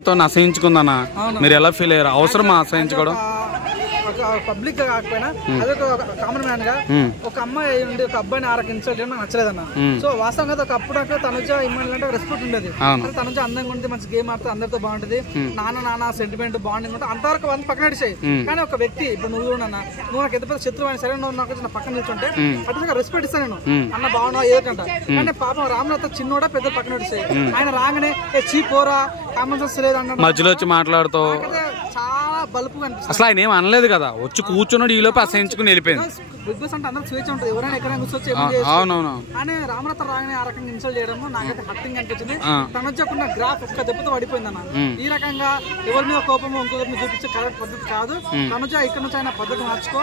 అసహించుకుందన్న మీరు ఎలా ఫీల్ అయ్యారు? అవసరమా అసహించుకోవడం? పబ్లిక్ గా కాకపోయినా అదొక కామన్ మ్యాన్ గా ఒక అమ్మాయి ఉండి ఒక అబ్బాయిని ఆరకించడం నాకు నచ్చలేదన్న. సో వాస్తవంగా ఒక అప్పుడు తనుజ ఇమ్మానుయల్ అంటే రెస్పెక్ట్ ఉండేది. తనుజ అందంగా ఉంటే మంచి గేమ్ ఆడుతుంది, అందరితో బాగుంటది, నాన్న సెంటిమెంట్ బాండింగ్ ఉంటే అంతవరకు అంత పక్కన నడిచాయి. కానీ ఒక వ్యక్తి ఇప్పుడు నువ్వు నువ్వు నాకు ఎంత పెద్ద శత్రువు అయినా సరే నువ్వు నాకు నా పక్కన నిల్చుంటే ఖచ్చితంగా రెస్పెక్ట్ ఇస్తాను నేను, అన్న బాగున్నా ఏదంట. కానీ పాపం రామ్నాథ్ చిన్నోడా పెద్ద పక్కన నడిచాయి. ఆయన రాగానే చీపోరా కామన్ సెన్స్ లేదు అన్న మధ్యలో వచ్చి మాట్లాడుతూ చాలా బలుపుగా అనిపిస్తుంది. అసలు ఆయన ఏం అనలేదు కదా, వచ్చి కూర్చున్నాడు, ఈ లోపు అసహించుకుని వెళ్ళిపోయింది. బిగ్ బాస్ అంటే అందరూ స్వేచ్ఛ ఉంటుంది, ఎవరైనా ఎక్కడైనా కూర్చొచ్చి అవునవును. కానీ రామరత్న రాగానే ఆ రకంగా ఇన్సల్ట్ చేయడం నాకైతే హర్టింగ్ అనిపించింది. తనొచ్చకున్న గ్రాఫ్ ఒక్క దెబ్బతో పడిపోయింది అన్న. ఈ రకంగా ఎవరి మీద కోపము ఇంకొకరి మీద చూపించే కరెక్ట్ పద్ధతి కాదు. తనుజ ఇక్కడ నుంచి ఆయన పద్ధతి మార్చుకో.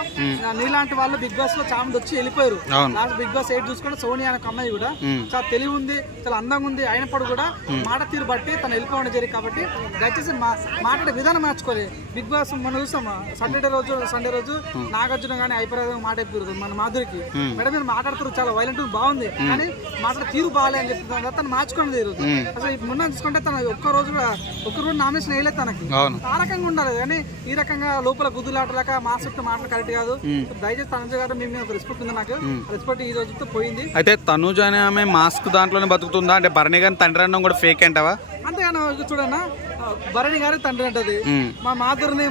నీలాంటి వాళ్ళు బిగ్ బాస్ లో చాలా మంది వచ్చి వెళ్ళిపోయారు. లాస్ట్ బిగ్ బాస్ 8 చూసుకుంటే సోనియా అనే అమ్మాయి కూడా చాలా తెలివి ఉంది, చాలా అందంగా ఉంది, అయినప్పుడు కూడా మాట తీరు బట్టి తను వెళ్ళిపోవడం జరిగింది. కాబట్టి దయచేసి మాట్లాడే విధానం మార్చుకోవాలి. బిగ్ బాస్ మనం చూస్తాం సండే రోజు నాగార్జున కానీ అయిపోయి మాట మన మాధురికి మేడం మీరు మాట్లాడుతారు చాలా వైలెంట్ బాగుంది, కానీ మాట్లాడే తీరు బాగాలే అని చెప్తుంది. తను మార్చుకున్నది ఈరోజు. అసలు మొన్న చూసుకుంటే తన ఒక్క రోజు నామినేషన్ వేయలేదు తనకి. ఆ రకంగా ఉండాలి, కానీ ఈ రకంగా లోపల గుద్దులాటలాక మాస్టర్ మాటలు కరెక్ట్ కాదు. దయచేసి తనుజ గారు మీ మీద రెస్పెక్ట్ ఉంది, నాకు రెస్పెక్ట్ ఈ రోజుతో పోయింది. అయితే తనుజ అనే ఆమె మాస్క్ దాంట్లోనే బతుకుతుందా? అంటే భరణి గారి తండ్రి అనడం కూడా ఫేక్ అంటావా? అంతేగాను చూడన్నా, భరణి గారి తండ్రి అంటది, మా మాధురిని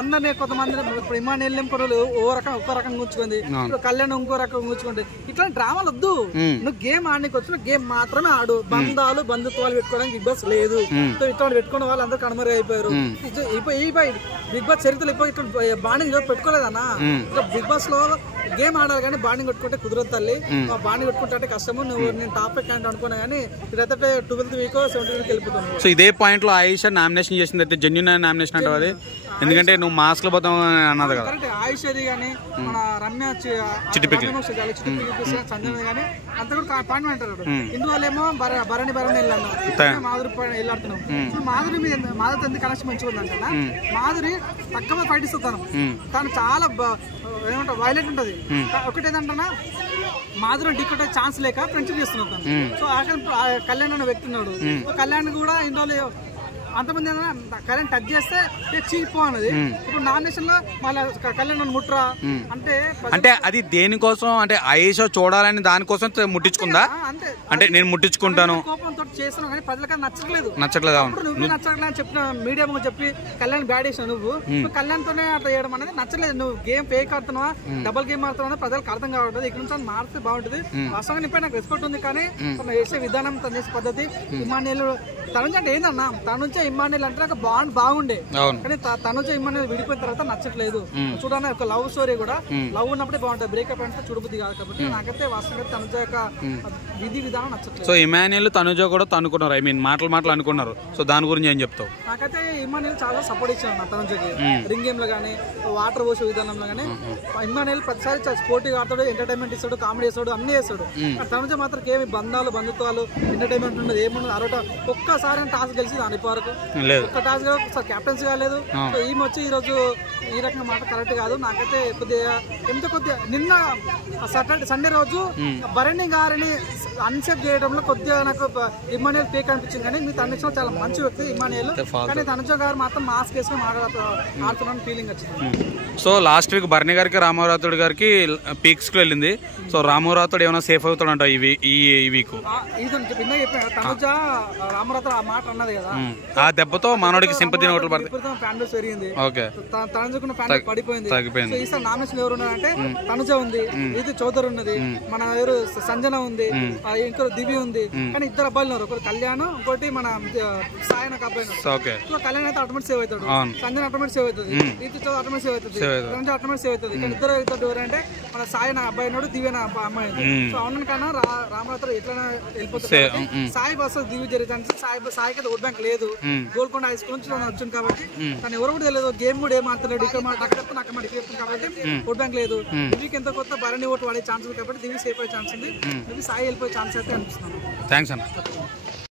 అందరినీ కొంతమంది ఇప్పుడు ఇమానుయల్ ఒక్క రకంగా కూర్చుకుంది, కళ్యాణ్ ఇంకో రకంగా కూర్చుకుంది. ఇట్లాంటి డ్రామాలు వద్దు. నువ్వు గేమ్ ఆడడానికి వచ్చిన గేమ్ మాత్రమే ఆడు. బంధాలు బంధుత్వాలు పెట్టుకోవడానికి బిగ్ బాస్ లేదు. ఇట్లాంటి పెట్టుకున్న వాళ్ళు అందరూ కనుమరుగు అయిపోయారు. బిగ్ బాస్ చరిత్రలో ఇప్పుడు ఇట్లా బాండింగ్ పెట్టుకోలేదన్నా. బిగ్ బాస్ లో గేమ్ ఆడాలి కానీ బాండింగ్ కొట్టుకుంటే కుదరదు తల్లి. బాండింగ్ కొట్టుకుంటే కష్టము. నువ్వు నేను టాప్ ఎక్కంటే అనుకున్నా కానీ ఇదైతే 12th వీక్ 17th వీక్ వెళ్ళిపోతాను. సో ఇదే పాయింట్ లో ఆయిషా నామినేషన్ చేసింది అయితే జెన్యూన్ నామినేషన్ అంటే అది, ఎందుకంటే నువ్వు మాస్క్ లో పోతావు అన్నది కదా. ఆయిషాది కానీ మన రమ్య చిట్టిపికి సంజయ్ కానీ అంత కూడా పాయింట్ అంటారు. ఇందువల్ల ఏమో భరణి వెళ్ళాను, మాధురి వెళ్ళాడుతున్నాం. ఇప్పుడు మాధురి ఎందుకు కనెక్షన్ మంచిగా ఉందంటే మాధురి తక్కువ ఫైట్ ఇస్తాను. తను చాలా ఏమంటారు వైలెంట్ ఉంటది. ఒకటి ఏంటంటే మాధురి ఢీకొట్టే ఛాన్స్ లేక ఫ్రెండ్షిప్ చేస్తున్నాం. సో కళ్యాణ్ అనే వ్యక్తి ఉన్నాడు. కళ్యాణ్ కూడా ఇందులో అంతమంది కళ్యాణ్ టచ్ చేస్తే చీపో అన్నది. ఇప్పుడు నామినేషన్ లో మళ్ళీ కళ్యాణ్ ముట్రా అంటే అది దేనికోసం? అంటే ఆయేషా చూడాలని దానికోసం ముట్టించుకుందా? అంటే నేను ముట్టించుకుంటాను కోపంతో చేస్తున్నావు కానీ ప్రజలకు నచ్చట్లేదు. నువ్వు నచ్చట్లేదు అని చెప్పిన మీడియా చెప్పి కళ్యాణ్ బ్యాడ్ చేసావు. నువ్వు కళ్యాణ్ తోనే అట్లా చేయడం అనేది నచ్చలేదు. నువ్వు గేమ్ ఫేక్ ఆడుతున్నావా, డబుల్ గేమ్ ఆడుతున్నావా ప్రజలకు అర్థం కావట్లేదు. ఇక్కడ నుంచి మారితే బాగుంటుంది. వాస్తవంగా నీపై నాకు రెస్పెక్ట్ ఉంది, కానీ తను చేసే విధానం, తను చేసే పద్ధతి ఇమానుయల్ తనుజ అంటే ఏందన్నా, తనుజ ఇమానుయల్ అంటే నాకు బాండ్ బాగుండే, కానీ తనుజ ఇమానుయల్ విడిపోయిన తర్వాత నచ్చట్లేదు. చూడన్నా ఒక లవ్ స్టోరీ కూడా లవ్ ఉన్నప్పుడే బాగుంటుంది, బ్రేకప్ అంటే చూడబుద్ధి కాదు. కాబట్టి నాకైతే వాస్తవంగా తనుజ యొక్క విధి విధానం నచ్చట్లేదు. సో ఇమానుయల్ తనుజ కూడా అనుకున్నారు, ఐ మీన్ మాటలు అనుకున్నారు. సో దాని గురించి ఏం చెప్తావు? నాకైతే ఇమానుయల్ చాలా సపోర్ట్ ఇచ్చాను తనుజకి. రింగ్ గేమ్ లో కానీ వాటర్ పోసే విధానంలో కానీ ఇమానుయల్ ప్రతిసారి స్పోర్టివ్ ఆడతాడు, ఎంటర్టైన్మెంట్ ఇస్తాడు, కామెడీ చేస్తాడు, అన్ని చేస్తాడు. తనుజ మాత్రం ఏమి బంధాలు బంధుత్వాలు ఎంటర్టైన్మెంట్ ఉండదు, ఏముండదు. అరవట ఒక్కసారి టాస్క్ గెలిచి దాని వరకు ఒక్క టాస్క్ కెప్టెన్సీ కాలేదు. ఈమె వచ్చి ఈ రోజు ఈ రకంగా మాట కరెక్ట్ కాదు. నాకైతే కొద్దిగా నిన్న సండే రోజు భరణి గారిని అన్సెప్ట్ చేయడంలో కొద్దిగా నాకు ఇమానుయల్ ఫేక్ అనిపించింది. కానీ మీ తనుజ చాలా మంచి వ్యక్తి ఇమానుయల్, కానీ తనుజ గారు మాత్రం మాస్క్ వేసుకుని ఆడుతున్న ఫీలింగ్ వచ్చింది. సో లాస్ట్ వీక్ భరణి గారికి రామరాతుడి గారికి పీక్స్ కు వెళ్ళింది. సో రామరాతుడు ఏమైనా సేఫ్ అవుతాడంట ఈ వీక్? తనుజ రామరాతుడు ఆ మాట అన్నది కదా, ఆ దెబ్బతో మనోడికి సింపతి ఓట్లు పెరిగింది. తనుజకున్న ప్యాంట్ పడిపోయింది. ఈసారి నామినేషన్ ఎవరు ఉన్నారంటే తనుజ ఉంది, ఇది చౌదరి ఉన్నది, మన ఎవరు సంజన ఉంది, ఇంకో దివి ఉంది. కానీ ఇద్దరు అబ్బాయిలు ఉన్నారు, ఒకరు కళ్యాణ్, ఇంకోటి మన సాయన అబ్బాయి. కళ్యాణ్ అయితే ఆటోమేటిక్ సేవ్ అవుతాడు, సంజన ఆటోమేటిక్ సేవ్ అవుతుంది, ఇది చౌదరి ఆటోమేటిక్ సేవ్ అవుతుంది, తనుజ ఆటోమేటిక్ సేవ్ అవుతుంది. కానీ ఇద్దరు ఎవరంటే మన సాయన అబ్బాయి ఉన్నాడు, దివ్య అమ్మాయి. సో అవును కన్నా రామరాతుడు ఎట్లా వెళ్ళిపోతాడు. సాయి బస్ దివి జరిగింది. సాయికి అయితే ఓట్ బ్యాంక్ లేదు, గోల్కొండ హై స్కూల్ నుంచి వచ్చింది. కాబట్టి తను ఎవరు కూడా తెలియదు, గేమ్ కూడా ఏం ఆడుతున్నాడు, ఇక్కడ చెప్తాను కాబట్టి ఓట్ బ్యాంక్ లేదు. దివికి ఎంత కొత్త భరణి ఓటు పడే ఛాన్స్ ఉంది, కాబట్టి దివి సేఫ్ అయ్యే ఛాన్స్ ఉంది. దివి సాయి వెళ్ళిపోయే ఛాన్స్ అయితే అనిపిస్తున్నాను. థ్యాంక్స్ అన్న.